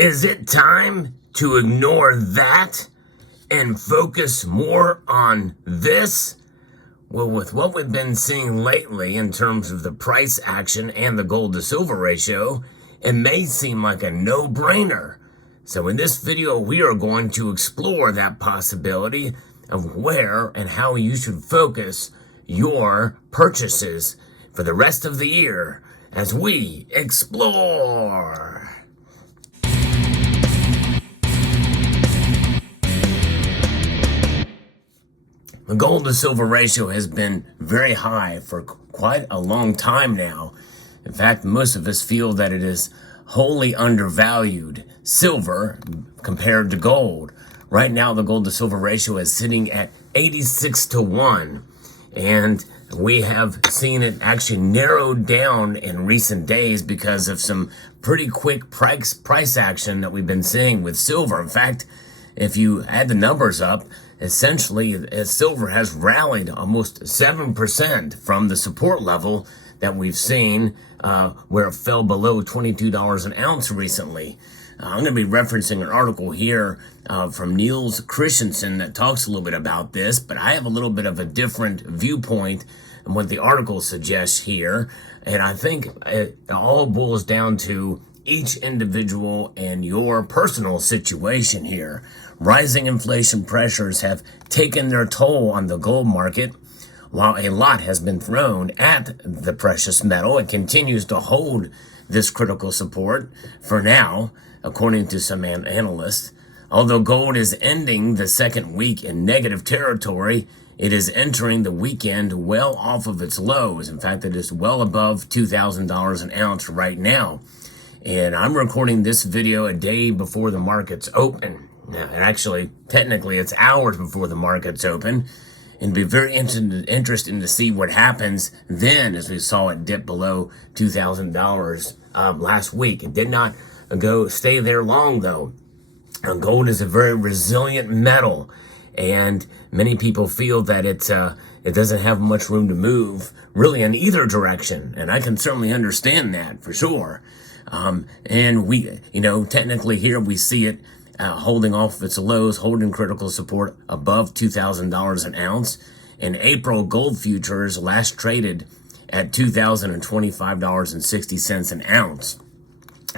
Is it time to ignore that and focus more on this? Well, with what we've been seeing lately in terms of the price action and the gold to silver ratio, it may seem like a no-brainer. So in this video, we are going to explore that possibility of where and how you should focus your purchases for the rest of the year as we explore. The gold to silver ratio has been very high for quite a long time now. In fact, most of us feel that it is wholly undervalued, silver compared to gold. Right now, the gold to silver ratio is sitting at 86-1, and we have seen it actually narrowed down in recent days because of some pretty quick price action that we've been seeing with silver. In fact, if you add the numbers up, essentially, silver has rallied almost 7% from the support level that we've seen, where it fell below $22 an ounce recently. I'm going to be referencing an article here from Niels Christensen that talks a little bit about this, but I have a little bit of a different viewpoint than what the article suggests here. And I think it all boils down to each individual and your personal situation here. Rising inflation pressures have taken their toll on the gold market. While a lot has been thrown at the precious metal, it continues to hold this critical support for now, according to some analysts. Although gold is ending the second week in negative territory, it is entering the weekend well off of its lows. In fact, it is well above $2,000 an ounce right now. And I'm recording this video a day before the markets open. Now, actually, technically, it's hours before the markets open. And it'd be very interesting to see what happens then, as we saw it dip below $2,000 last week. It did not stay there long, though. Gold is a very resilient metal, and many people feel that it doesn't have much room to move, really, in either direction. And I can certainly understand that, for sure. And we, technically here we see it holding off its lows, holding critical support above $2,000 an ounce. In April, gold futures last traded at $2,025.60 an ounce.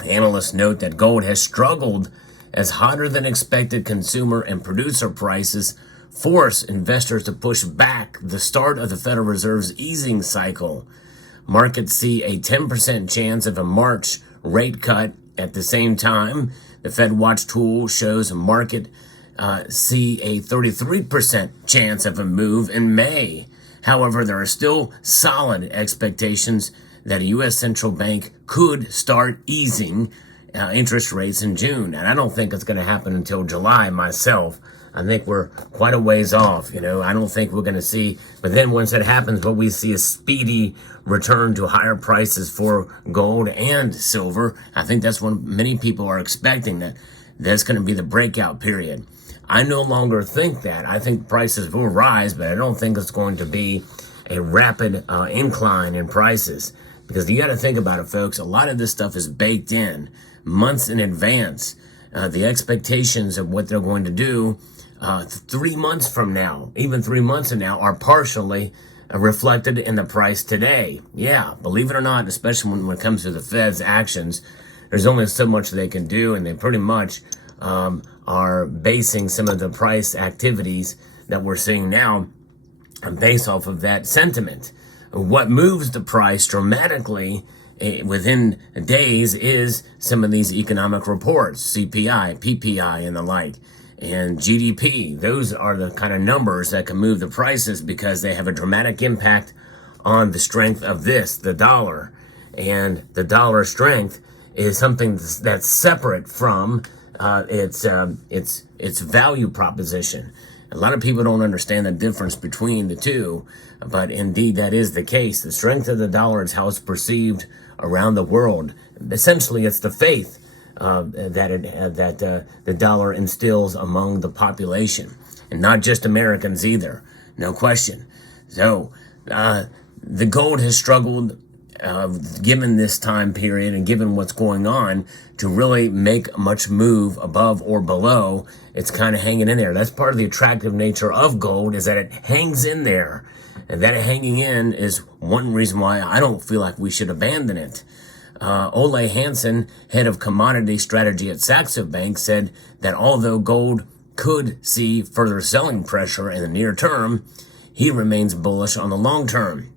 Analysts note that gold has struggled as hotter than expected consumer and producer prices force investors to push back the start of the Federal Reserve's easing cycle. Markets see a 10% chance of a March rate cut. At the same time, the Fed Watch tool shows a market see a 33% chance of a move in May. However, there are still solid expectations that a U.S. central bank could start easing interest rates in June. And I don't think it's going to happen until July myself. I think we're quite a ways off. I don't think we're going to see. But then once it happens, what we see is speedy return to higher prices for gold and silver. I think that's what many people are expecting, that that's going to be the breakout period. I no longer think that. I think prices will rise, but I don't think it's going to be a rapid incline in prices. Because you got to think about it, folks. A lot of this stuff is baked in months in advance. The expectations of what they're going to do 3 months from now, even 3 months from now, are partially reflected in the price today. Yeah, believe it or not, especially when it comes to the Fed's actions, there's only so much they can do, and they pretty much are basing some of the price activities that we're seeing now based off of that sentiment. What moves the price dramatically within days is some of these economic reports, CPI, PPI, and the like. And GDP, those are the kind of numbers that can move the prices because they have a dramatic impact on the strength of the dollar. And the dollar strength is something that's separate from its value proposition. A lot of people don't understand the difference between the two, but indeed that is the case. The strength of the dollar is how it's perceived around the world. Essentially, it's the faith that the dollar instills among the population, and not just Americans either, no question. So the gold has struggled given this time period and given what's going on, to really make much move above or below. It's kind of hanging in there. That's part of the attractive nature of gold, is that it hangs in there. And that hanging in is one reason why I don't feel like we should abandon it. Ole Hansen, head of commodity strategy at Saxo Bank, said that although gold could see further selling pressure in the near term, he remains bullish on the long term.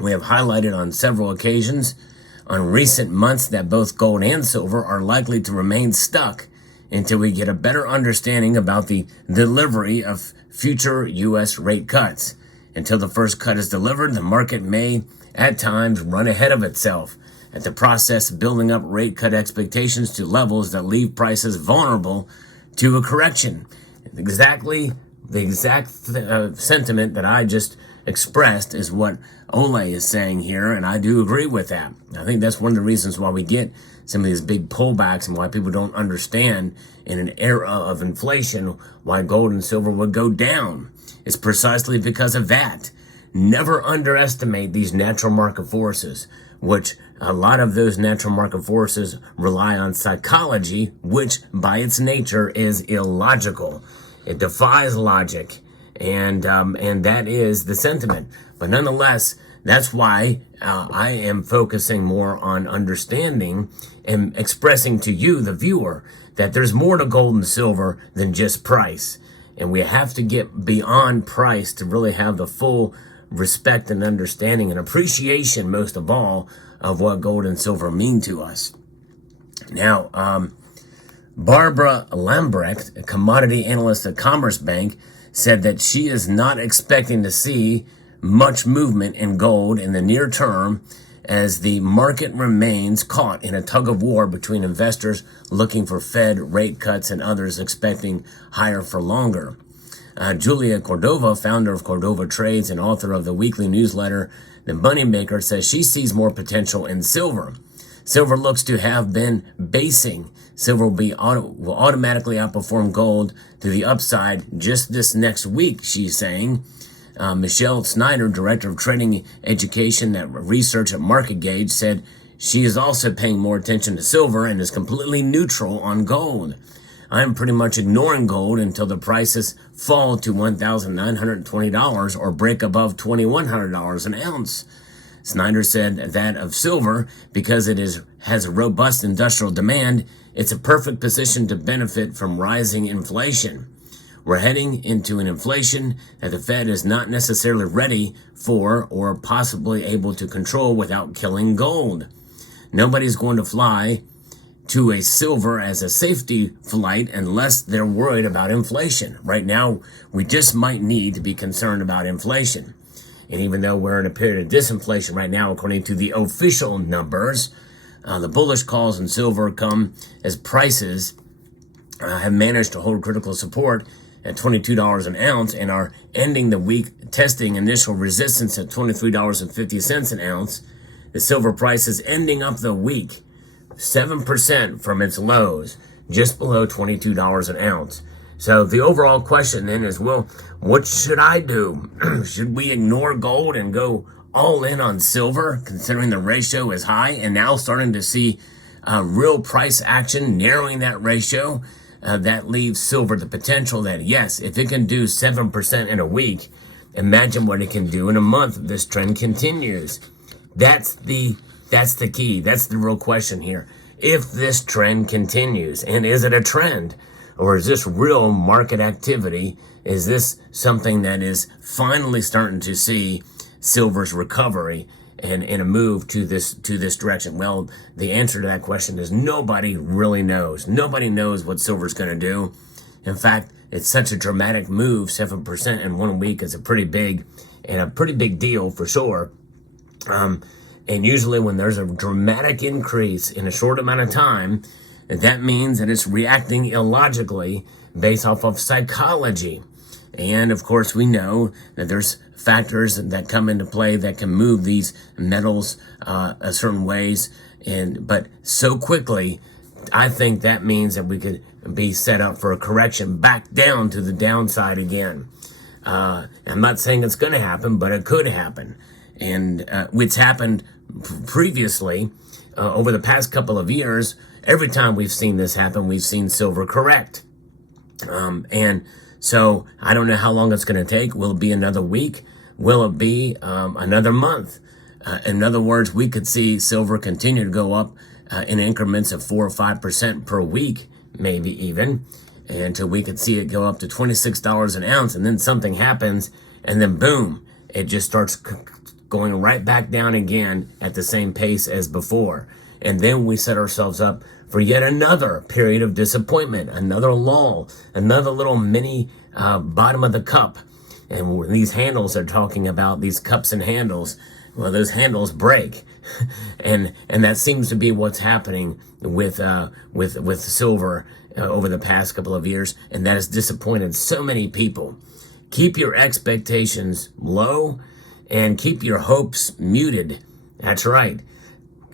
We have highlighted on several occasions on recent months that both gold and silver are likely to remain stuck until we get a better understanding about the delivery of future U.S. rate cuts. Until the first cut is delivered, the market may at times run ahead of itself at the process of building up rate cut expectations to levels that leave prices vulnerable to a correction. The exact sentiment that I just expressed is what Ole is saying here, and I do agree with that. I think that's one of the reasons why we get some of these big pullbacks and why people don't understand in an era of inflation why gold and silver would go down. It's precisely because of that. Never underestimate these natural market forces, which a lot of those natural market forces rely on psychology, which by its nature is illogical. It defies logic, and that is the sentiment. But nonetheless, that's why I am focusing more on understanding and expressing to you, the viewer, that there's more to gold and silver than just price. And we have to get beyond price to really have the full respect and understanding and appreciation, most of all, of what gold and silver mean to us. Now, Barbara Lambrecht, a commodity analyst at Commerce Bank, said that she is not expecting to see much movement in gold in the near term as the market remains caught in a tug of war between investors looking for Fed rate cuts and others expecting higher for longer. Julia Cordova, founder of Cordova Trades and author of the weekly newsletter The Moneymaker, says she sees more potential in silver. Silver looks to have been basing. Silver will automatically outperform gold to the upside just this next week, she's saying. Michelle Snyder, director of trading education at research at MarketGauge, said she is also paying more attention to silver and is completely neutral on gold. I'm pretty much ignoring gold until the prices fall to $1,920 or break above $2,100 an ounce. Snyder said that of silver, because it has a robust industrial demand, it's a perfect position to benefit from rising inflation. We're heading into an inflation that the Fed is not necessarily ready for or possibly able to control without killing gold. Nobody's going to fly to a silver as a safety flight unless they're worried about inflation. Right now, we just might need to be concerned about inflation. And even though we're in a period of disinflation right now, according to the official numbers, the bullish calls in silver come as prices have managed to hold critical support at $22 an ounce and are ending the week testing initial resistance at $23.50 an ounce. The silver price is ending up the week 7% from its lows, just below $22 an ounce. So the overall question then is, well, what should I do? Should we ignore gold and go all in on silver, considering the ratio is high and now starting to see real price action narrowing that ratio? That leaves silver the potential that, yes, if it can do 7% in a week, imagine what it can do in a month if this trend continues. That's the key. That's the real question here. If this trend continues, and is it a trend? Or is this real market activity? Is this something that is finally starting to see silver's recovery and a move to this direction? Well, the answer to that question is nobody really knows. Nobody knows what silver's going to do. In fact, it's such a dramatic move. 7% in 1 week is a pretty big deal for sure. And usually when there's a dramatic increase in a short amount of time, that means that it's reacting illogically based off of psychology. And of course, we know that there's factors that come into play that can move these metals a certain ways. But so quickly, I think that means that we could be set up for a correction back down to the downside again. I'm not saying it's going to happen, but it could happen. And it's happened previously, over the past couple of years, every time we've seen this happen, we've seen silver correct. And so I don't know how long it's going to take. Will it be another week? Will it be another month? In other words, we could see silver continue to go up in increments of 4 or 5% per week, maybe even, until we could see it go up to $26 an ounce, and then something happens, and then boom, it just starts going right back down again at the same pace as before. And then we set ourselves up for yet another period of disappointment, another lull, another little mini bottom of the cup. And these handles are talking about, these cups and handles, well, those handles break. and that seems to be what's happening with silver over the past couple of years, and that has disappointed so many people. Keep your expectations low and keep your hopes muted. That's right.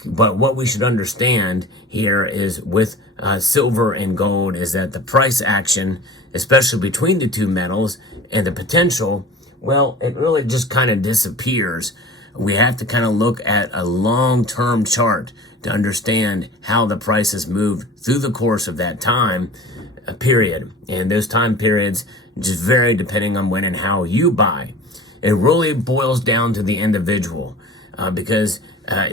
But what we should understand here is with silver and gold is that the price action, especially between the two metals, and the potential, well, it really just kind of disappears. We have to kind of look at a long-term chart to understand how the prices move through the course of that time period. And those time periods just vary depending on when and how you buy. It really boils down to the individual because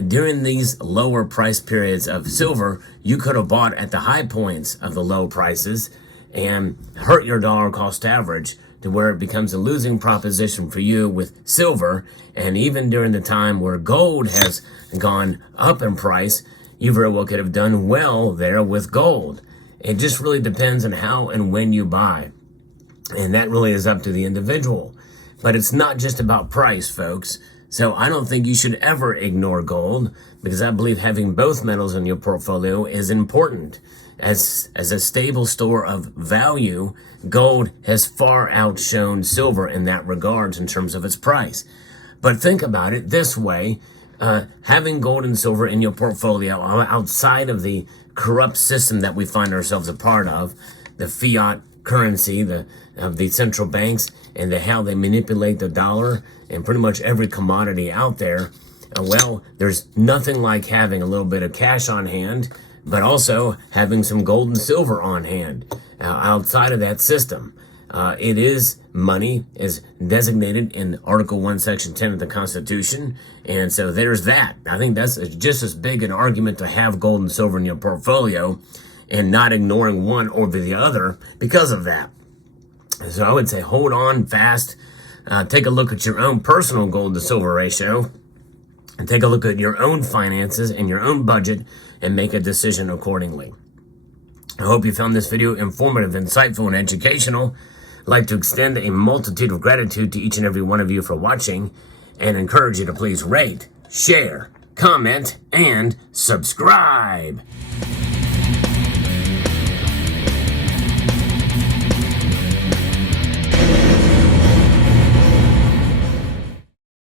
during these lower price periods of silver, you could have bought at the high points of the low prices and hurt your dollar cost average to where it becomes a losing proposition for you with silver. And even during the time where gold has gone up in price, you very well could have done well there with gold. It just really depends on how and when you buy. And that really is up to the individual. But it's not just about price, folks. So I don't think you should ever ignore gold, because I believe having both metals in your portfolio is important. As a stable store of value, gold has far outshone silver in that regards in terms of its price. But think about it this way. Having gold and silver in your portfolio outside of the corrupt system that we find ourselves a part of, the fiat currency, of the central banks, and how they manipulate the dollar and pretty much every commodity out there, well, there's nothing like having a little bit of cash on hand, but also having some gold and silver on hand outside of that system. It is money, is designated in Article 1, Section 10 of the Constitution, and so there's that. I think that's just as big an argument to have gold and silver in your portfolio and not ignoring one over the other because of that. So I would say hold on fast, take a look at your own personal gold to silver ratio, and take a look at your own finances and your own budget and make a decision accordingly. I hope you found this video informative, insightful, and educational. I'd like to extend a multitude of gratitude to each and every one of you for watching and encourage you to please rate, share, comment, and subscribe.